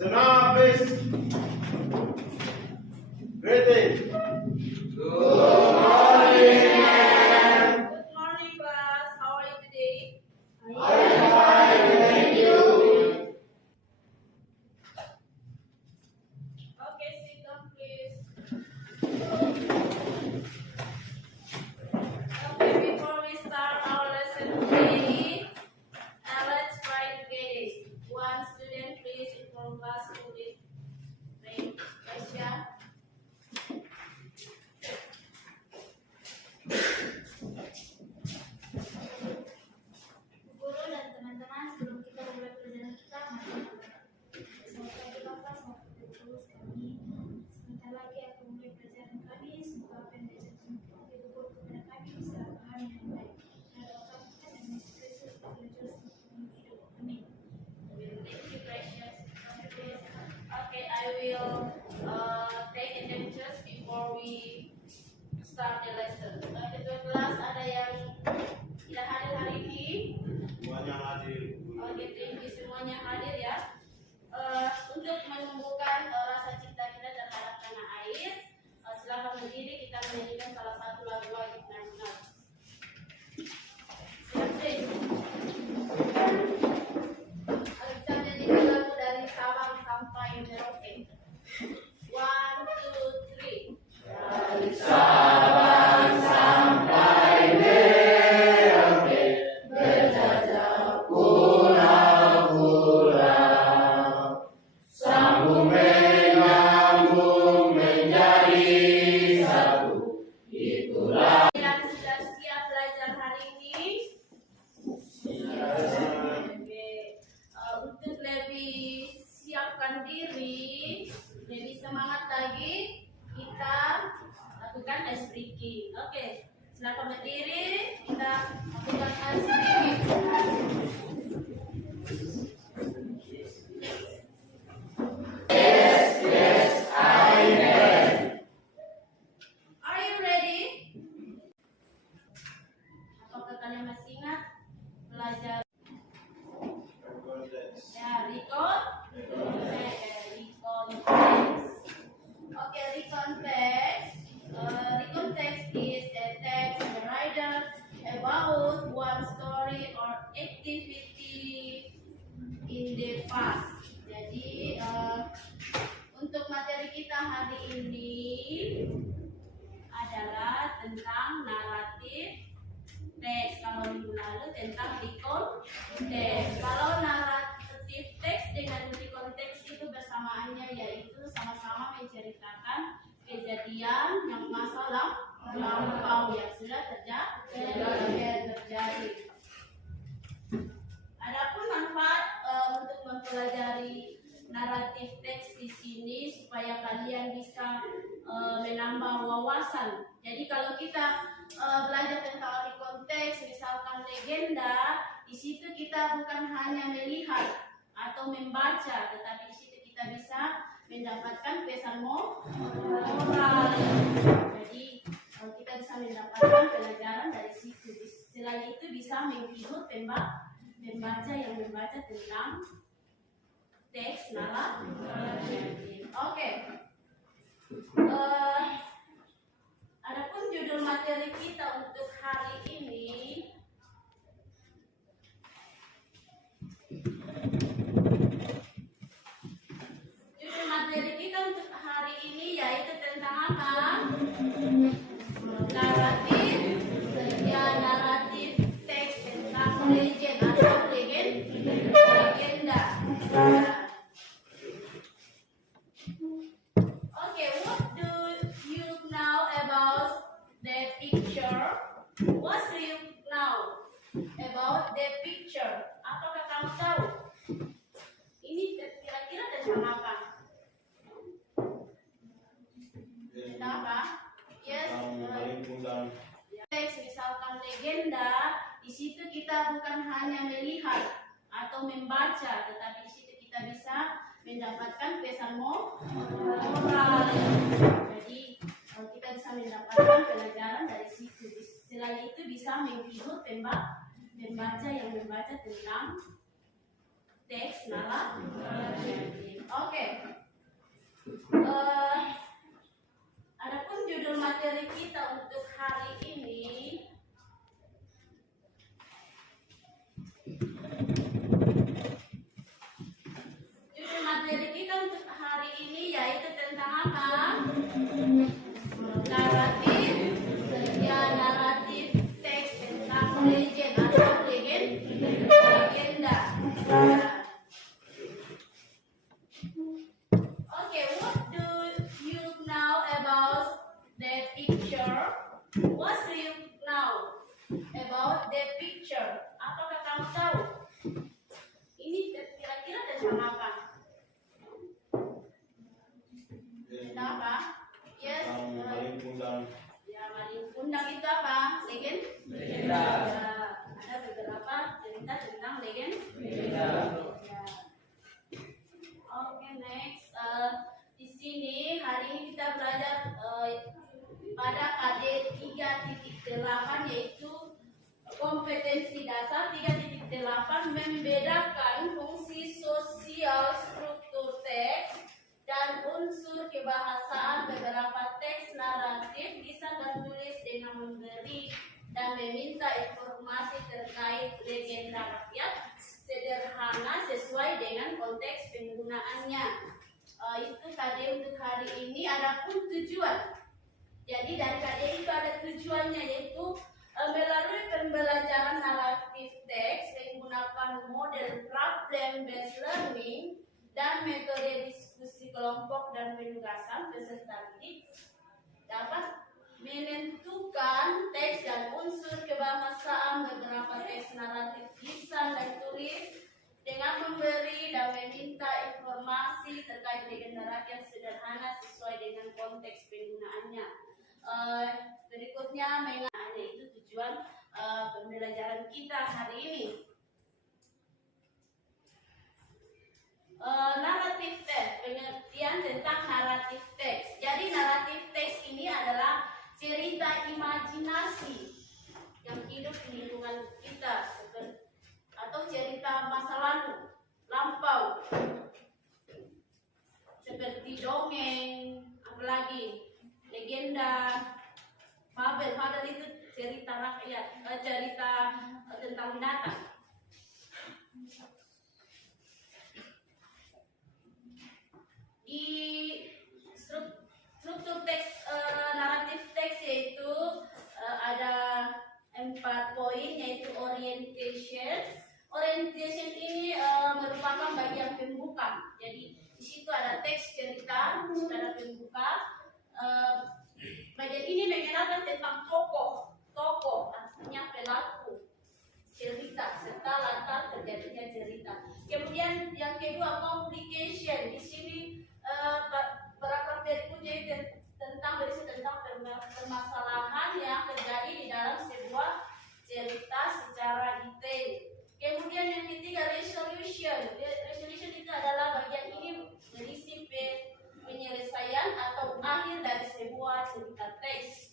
Stand up, please. Greeting. Good morning, class. How are you today? I'm fine, thank you. Okay, sit down, please. Okay, before we start our lesson today, let's try to get it. One student, please inform class who did raise hand. Guru dan teman-teman, sebelum kita mulai pelajaran kita, mari selamat pagi Bapak, selamat pagi Guru kami. Sebentar lagi akan mulai pelajaran kami. Semoga apa yang diajarkan Ibu Guru kepada kami bisa paham dengan baik. Dan Bapak kita dan Yesus Kristus belajar sepenuh hidup. Amin. Thank you, precious. Okay, I will take attendance before we start the lesson. Ketua kelas ada yang tidak hadir hari ini? Semuanya hadir. Oke, thank you semuanya hadir ya. Untuk menumbuhkan rasa cinta kita terhadap tanah air, silakan berdiri kita menyanyikan salah satu lagu wajib nasional. Siap, please. Kita nyanyikan lagu dari Sabang sampai Merauke. 1, 2, 3. Dari Sabang sampai Merauke, berjajah pulau-pulau, sambung menyambung menjadi satu. Itulah Yang sudah siap belajar hari ini. Oke. Untuk lebih siapkan diri, lebih semangat lagi, kita lakukan ice breaking. Oke, silakan berdiri, kita lakukan ice breaking. Are you ready? Apakah kalian masih ingat belajar? Ya, recon text. Okay, recon text. Recon text is a text in the writer about one story or activity in the past. Jadi untuk materi kita hari ini adalah tentang naratif teks. Kalau minggu lalu tentang recon teks. Kalau naratif teks dengan recon teks itu bersamaannya yaitu sama-sama menceritakan kejadian yang masalah lampau yang sudah terjadi. Adapun manfaat untuk mempelajari naratif teks di sini supaya kalian bisa menambah wawasan. Jadi kalau kita belajar tentang recon teks, misalkan legenda, di situ kita bukan hanya melihat atau membaca, tetapi di situ kita bisa mendapatkan pesan moral. Jadi kita bisa mendapatkan pelajaran dari situ. Selain itu bisa menghibur pembaca yang membaca tentang teks naratif. Oke. Adapun judul materi kita untuk hari ini yaitu tentang apa? Naratif. Ya, naratif teks tentang legend atau legenda. Okay, what do you know about the picture? What do you know about the picture? Apakah kamu tahu? Ini kira-kira tentang apa? Tentang apa? Yes. Teks misalkan legenda, di situ kita bukan hanya melihat atau membaca, tetapi di situ kita bisa mendapatkan pesan moral. Jadi kita bisa mendapatkan pelajaran dari situ. Selain itu bisa menghibur pembaca yang membaca tentang teks naratif. Oke. Adapun judul materi kita untuk hari ini, yaitu tentang apa? Naratif, ya naratif teks tentang legend atau legenda. Okay, what do you know about the picture? What do you know about the picture? Apakah kamu tahu? Ini kira-kira tentang apa? Tentang apa? Yes. Maling kundang. Ya, maling kundang itu apa? Legenda. Ada beberapa cerita tentang legenda. Ya. Oke, next. Di sini hari ini kita belajar pada KD 3.8, yaitu kompetensi dasar 3.8, membedakan fungsi sosial struktur teks dan unsur kebahasaan. Beberapa teks naratif bisa tertulis dengan memberi dan meminta informasi terkait legenda rakyat sederhana sesuai dengan konteks penggunaannya. Itu KD untuk hari ini. Adapun tujuan, jadi dari KD itu ada tujuannya, yaitu melalui pembelajaran naratif teks menggunakan model problem based learning dan metode diskusi kelompok dan penugasan, peserta didik dapat menentukan teks dan unsur kebahasaan. Beberapa teks naratif bisa ditulis dengan memberi dan meminta informasi terkait legenda rakyat sederhana sesuai dengan konteks penggunaannya. Berikutnya itu tujuan pembelajaran kita hari ini. Naratif teks, pengertian tentang naratif teks. Jadi naratif teks ini adalah cerita imajinasi yang hidup di lingkungan kita, atau cerita masa lalu, lampau, seperti dongeng, apalagi legenda, fabel itu cerita rakyat, cerita tentang binatang. Di struktur teks, naratif teks, yaitu ada 4 poin, yaitu orientation. Orientation ini merupakan bagian pembuka. Jadi di situ ada teks cerita, di situ ada pembuka. Bagian ini mengenalkan tentang tokoh, artinya pelaku cerita serta latar terjadinya cerita. Kemudian yang kedua, complication. Di sini berakar berikutnya berisi tentang permasalahan yang terjadi di dalam sebuah cerita secara detail. Kemudian yang ketiga, resolution. Resolution itu adalah bagian ini berisi penyelesaian atau akhir dari sebuah cerita teks.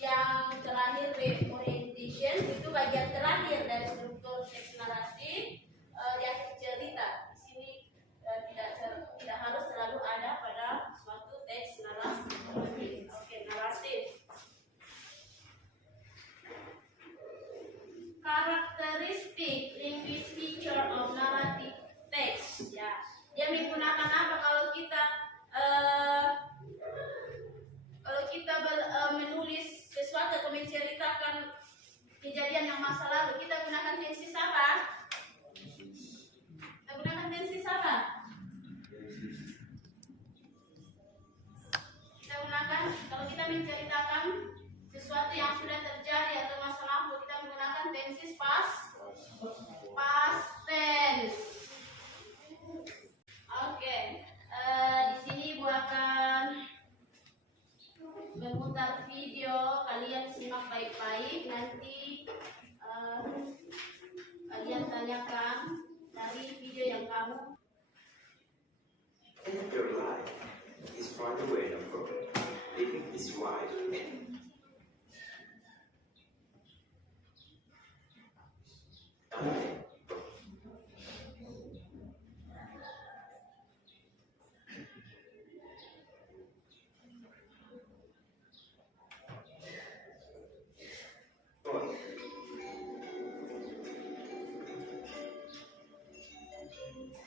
Yang terakhir, orientation, itu bagian terakhir dari struktur teks naratif di akhir cerita. Di sini tidak harus selalu ada pada suatu teks naratif. Oke, naratif. Karakteristik linguistic feature of narrative text. Ya, dia menggunakan apa kalau kita menulis sesuatu atau menceritakan kejadian yang masa lalu, kita gunakan tensi apa? Kita gunakan tensi apa? Kita gunakan, kalau kita menceritakan sesuatu yang sudah terjadi atau masa lalu, kita menggunakan tensi past tense. Oke, di sini Ibu akan memutar video, kalian simak baik-baik, nanti kalian tanyakan dari video yang kamu. And your life is far away from living is wide.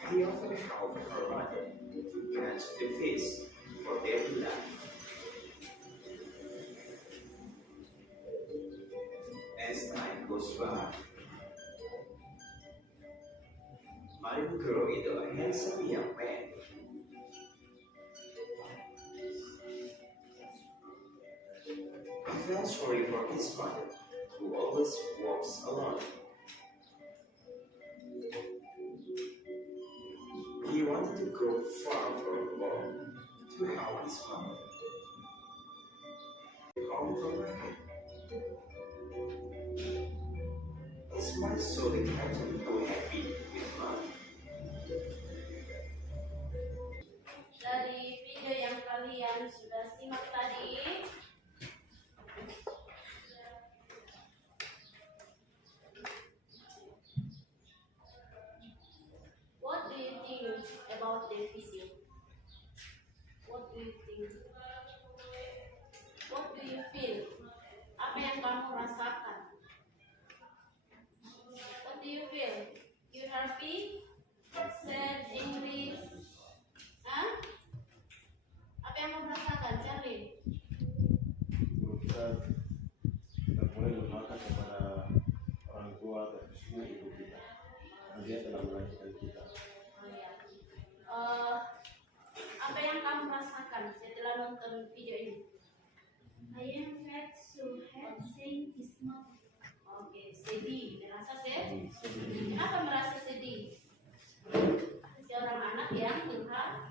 He often helped her mother to catch the fish for daily life. As time goes by, Martin grew into a handsome young man. He felt sorry for his mother, who always walks alone. He wanted to go far from home to help his mother. Home from market. His mother saw the captain who had been with mom. Dari video yang kalian sudah simak tadi, what do you think about the video? What do you think? What do you feel? Apa yang kamu rasakan? What do you feel? You happy? Sad? Angry? Hah? Apa yang kamu rasakan, Charlie? Kita boleh bermakan kepada orang tua dan ibu kita. Karena dia telah melahirkan kita. Oh, ya. Apa yang kamu rasakan setelah nonton video ini? I am felt so had seeing his mother. Oke, sedih. Merasa sedih? Kenapa merasa sedih? Seorang anak yang durhaka.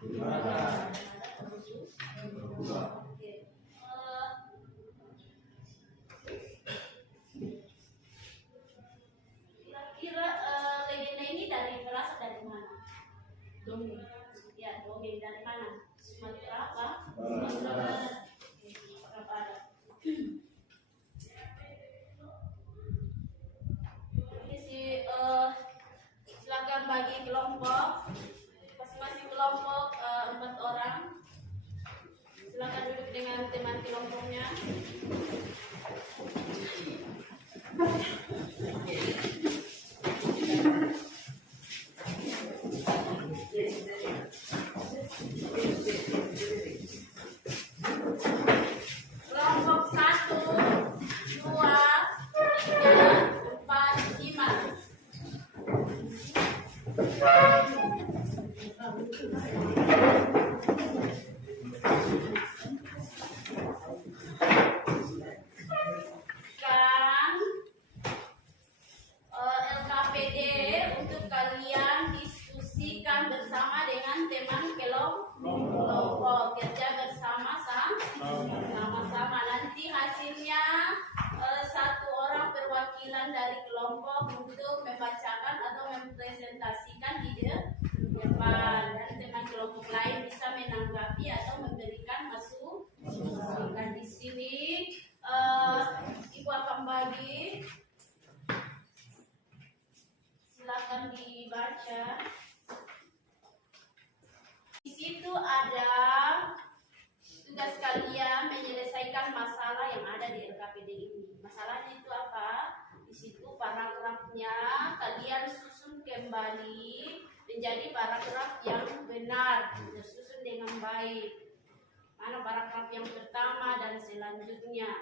Oke. Kira-kira legenda ini berasal dari mana? Dongeng. Ya, dongeng dari mana? Sumatera apa? Sumatera Barat. Oke, Sumatera Barat. Ini sih silakan bagi kelompok, masing-masing kelompok 4 orang. Silakan duduk dengan teman kelompoknya. Kelompok 1, 2, 3, 4, 5. Sekarang LKPD untuk kalian diskusikan bersama dengan teman kelompok, kerja bersama-sama. Nanti hasilnya satu orang perwakilan dari kelompok untuk membacakan atau mempresentasikan ide depan, dan teman kelompok lain bisa menanggapi atau memberikan masukan. Di sini Ibu akan bagi, silakan dibaca. Di situ ada tugas kalian menyelesaikan masalah yang ada di LKPD ini. Masalahnya itu apa? Di situ paragrafnya kalian susun kembali menjadi paragraf yang benar, tersusun dengan baik. Mana paragraf yang pertama dan selanjutnya.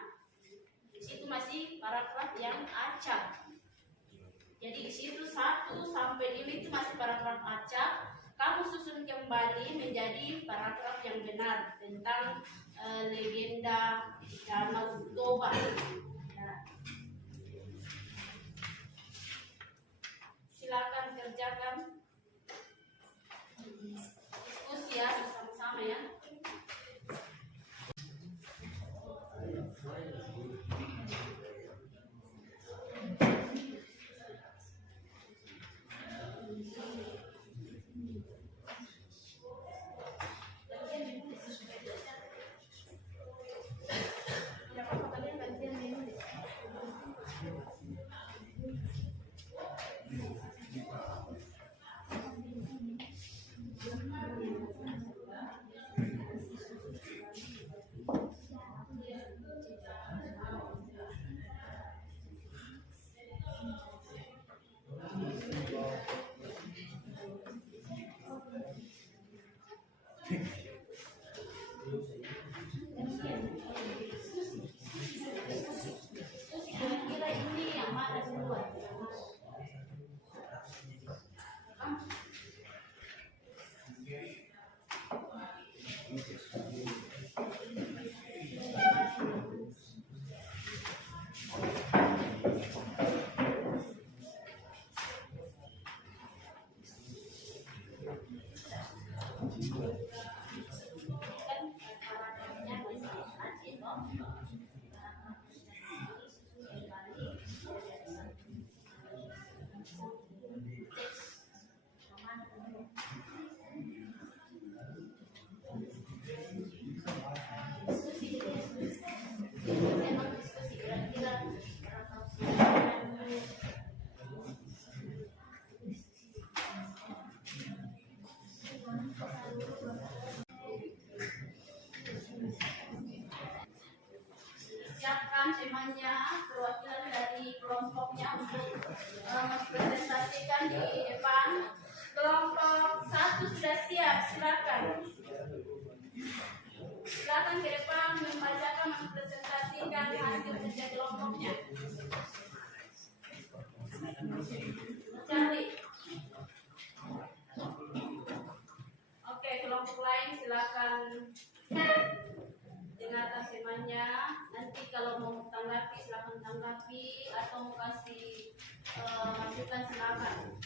Di situ masih paragraf yang acak. Jadi di situ 1 sampai 5 itu masih paragraf acak. Kamu susun kembali menjadi paragraf yang benar tentang legenda Danau Toba. Ya. Silakan kerjakan. Diskusi ya bersama-sama ya. Siapkan temanya, perwakilan dari kelompoknya untuk mempresentasikan di depan. Kelompok 1 sudah siap, silakan. Silakan ke depan membacakan, mempresentasikan hasil kerja kelompoknya. Cari. Oke, kelompok lain silakan dengarkan temanya. Nanti kalau mau tanggapi silakan tanggapi, atau mau kasih masukan silakan.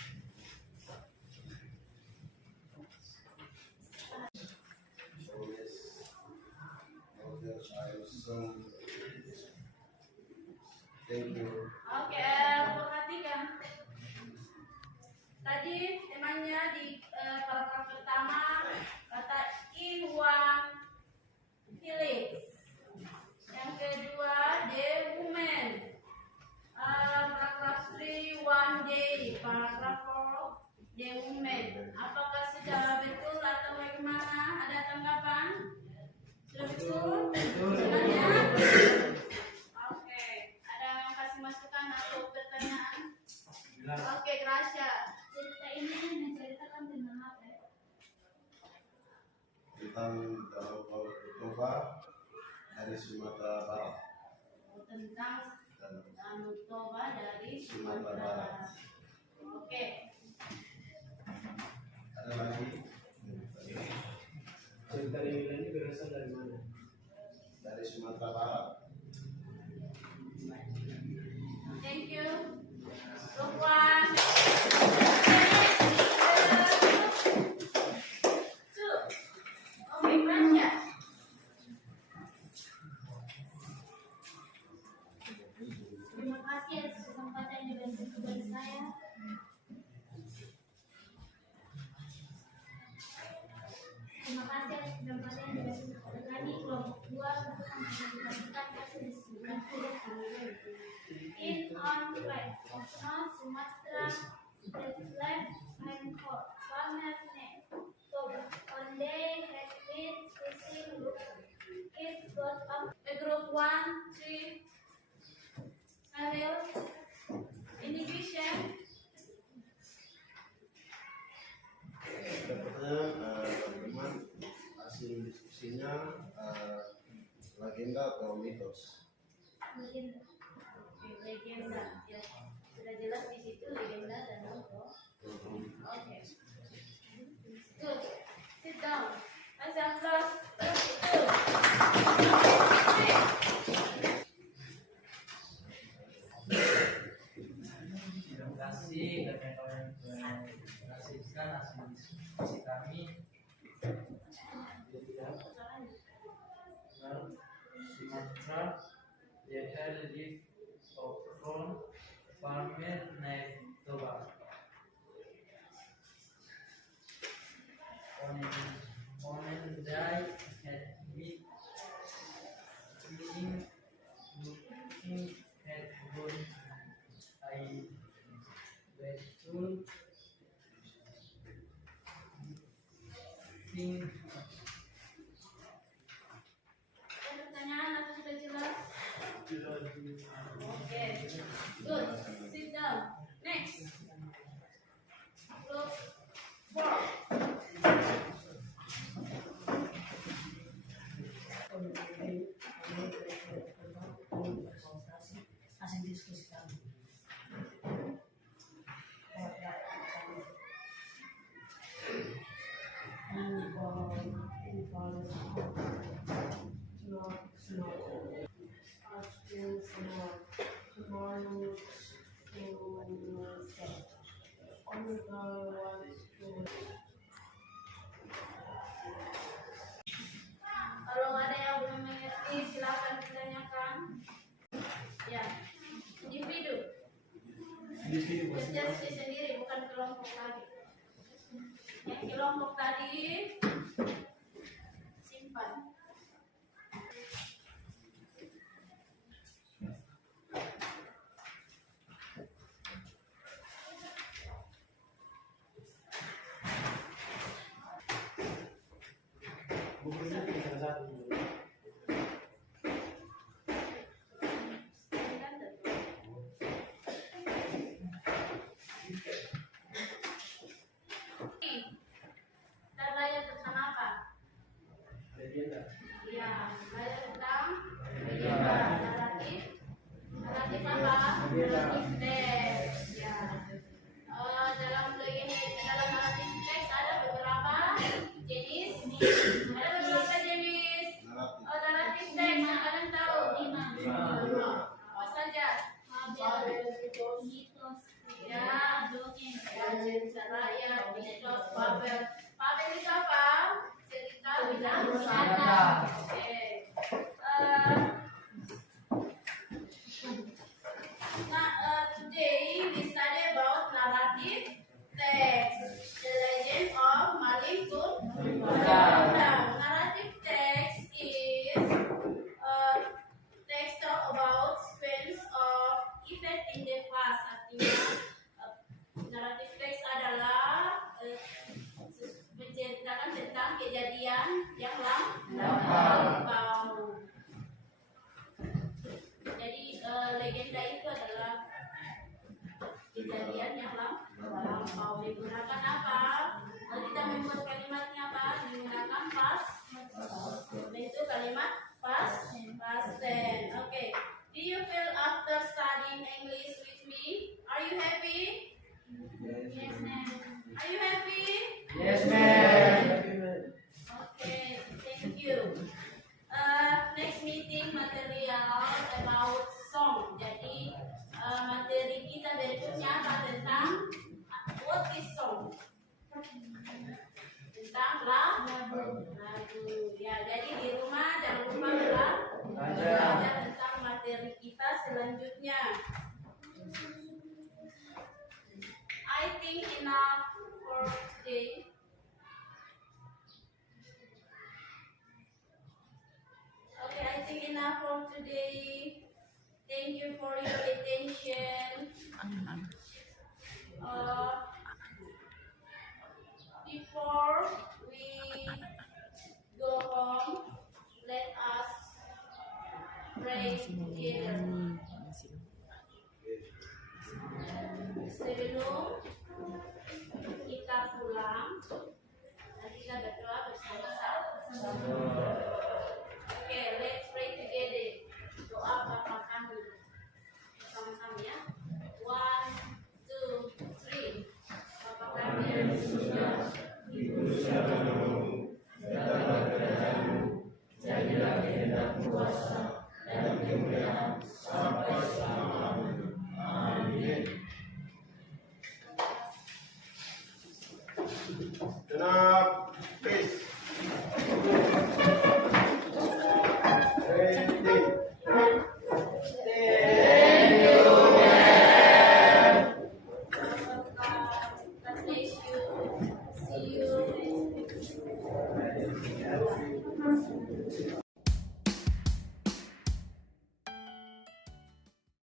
Thank you. Oke, perhatikan. Tadi temanya di paragraf pertama kata in one village. Yang kedua the woman. Paragraf 3 one day. Paragraf 4 the woman. Apakah sudah betul atau bagaimana? Ada tanggapan? Sudah betul? Sebenarnya? Oke. Ada yang kasih masukan atau pertanyaan? Oke, Gracia. Cerita ini menceritakan tentang apa ya? Tentang Danau Toba dari Sumatera Barat. Tentang Dan Danau Toba dari Sumatera Sumatera Barat. Barat. Oke. Ada lagi? Cerita ini berasal dari mana? Dari Sumatera Barat. Thank you. Lukman. Oke, Gracia. Terima kasih atas kesempatan yang diberikan kepada saya. Terima kasih atas kesempatan yang diberikan kepada kami kelompok 2 untuk mempresentasikan hasil diskusi in on flag of North Sumatra, the left hand farmer name. So on day had been fishing group, it got up Group 1, 3. Ariel. Individual. Pertanyaan teman-teman, hasil diskusinya legenda atau mitos? begini. Legenda. Ya, sudah jelas di situ legenda dan novel. Oke. Good. Sit down. Asal kelas. Terima kasih kepada yang menyaksikan hasil diskusi kami. Sumatera, they had a gift of corn farmer named Toba. On a day had been looking at good. I betul think Ada pertanyaan atau sudah jelas? Oke. Good. Sit down. Next. Group 4. Hasil diskusi kami. Kalau ada yang belum mengerti, silakan ditanyakan. Ya, individu. Kerja sendiri, bukan kelompok tadi. Yang kelompok tadi simpan. Ada berapa jenis naratif teks yang kalian tahu? 5. Apa saja? Ya, cerita rakyat, mitos, fabel. Fabel itu apa? Cerita binatang. Oke. Today we study about narrative text, the legend of Malin Kundang. Narrative text is text talk about sequence of event in the past. Artinya narrative text adalah menceritakan tentang kejadian yang lampau. Jadi legenda itu adalah kejadian yang lampau. Digunakan apa? Kalau kita membuat kalimatnya apa? Digunakan past. Itu kalimat past tense. Okay. Do you feel after studying English with me? Are you happy? Yes, ma'am. Are you happy? Yes, ma'am. Okay, thank you. Next meeting material about song. Jadi materi kita berikutnya akan tentang what is song? Tentang lagu. Ya, jadi di rumah jangan lupa belajar tentang materi kita selanjutnya. I think enough for today. Okay, I think enough for today. Thank you for your attention. Before we go home, let us pray together. Sebelum kita pulang, nanti kita berdoa bersama-sama. Okay, let's pray together. Doa Bapa kami sama-sama ya. 1, 2, 3. Bapa kami yang di surga, dikuduskan namamu, datanglah kerajaanmu, jadilah kehendakmu kuasa dan kemuliaan sampai selama-lamanya. Amin. Genap, please. God bless you. See you.